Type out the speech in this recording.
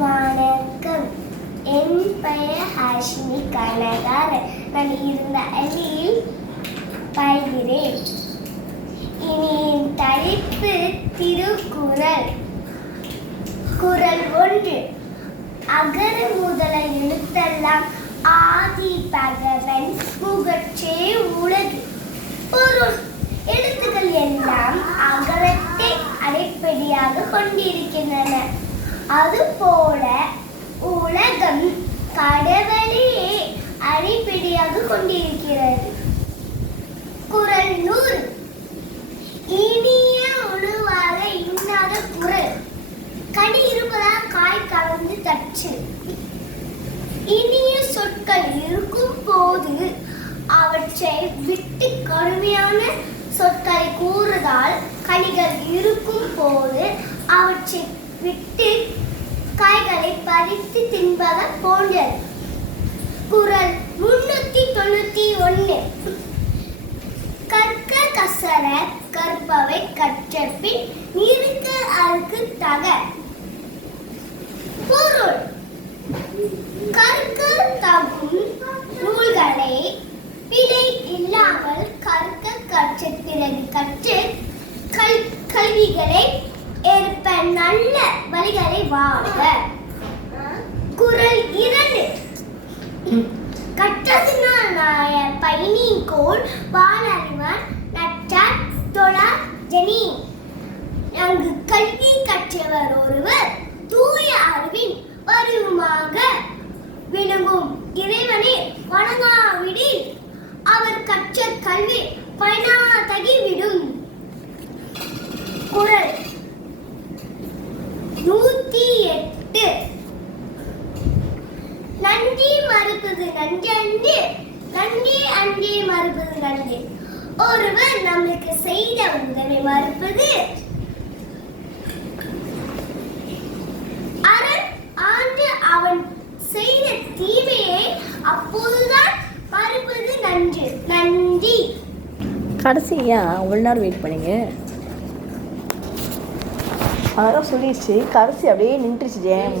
வணக்கம். என் பெயர் ஹாஷினி கனகாரன். நான் இருந்த அள்ளியில் பயிகிறேன். இனி என் தலைப்பு திருக்குறள். குறள் 1. அகர முதல எழுத்தெல்லாம் ஆதி பகவன் புகற்றே உலகு. பொருள்: எழுத்துக்கள் எல்லாம் அகரத்தை அடிப்படையாக கொண்டிருக்கின்றன. அதுபோல உலகம் கடவுளையே அடிப்படையாக கொண்டிருக்கிறது. குறள் 100. இனிய உணவாக இன்னாத குறள். கனி இருப்பதால் காய் கலந்து தச்சு. இனிய சொற்கள் இருக்கும் போது அவற்றை விட்டு கடுமையான சொற்களை கூறுதால் கனிகள் இருக்கும் போது அவற்றை விட்டு காய்களை பறித்து தின்பது போன்றது. குறள் 391. கற்க கசர கற்பவை கற்றபின் நிற்க அருக்கு தக. பொருள்: கற்க தகும் நூல்களை பிழை இல்லாமல் கற்க கற்ற பிறகு கற்று கல்விகளை ஏற்ப நல்ல வழிகளை வாழ்க. குறள் 2. கற்றதினாய பயனின்கோள் வாளறிவான் நற்றார் தொழார் ஜனி. அங்கு கல்வி கற்றவர் ஒருவர் தூய அறிவின் வடிவமாக விளங்கும் இறைவனை வணங்காவிடில் அவர் கற்ற கல்வி பயனாதகிவிடும். குறள் 108. நன்றி மறுப்பது நன்றன்று, நன்றி அன்றே மறுப்பது நன்றி. ஒருவர் நமக்கு செய்த உதவி மறுப்பது அரண் ஆண்டு அவன் செய்த தீமையை அப்போதுதான் மறுப்பது நன்று. நன்றி. கடைசியா அவ்வளோ நேரம் வெயிட் பண்ணீங்க? அதெல்லாம் சொல்லிடுச்சு. கடைசி அப்படியே நின்றுச்சு. ஜெயம்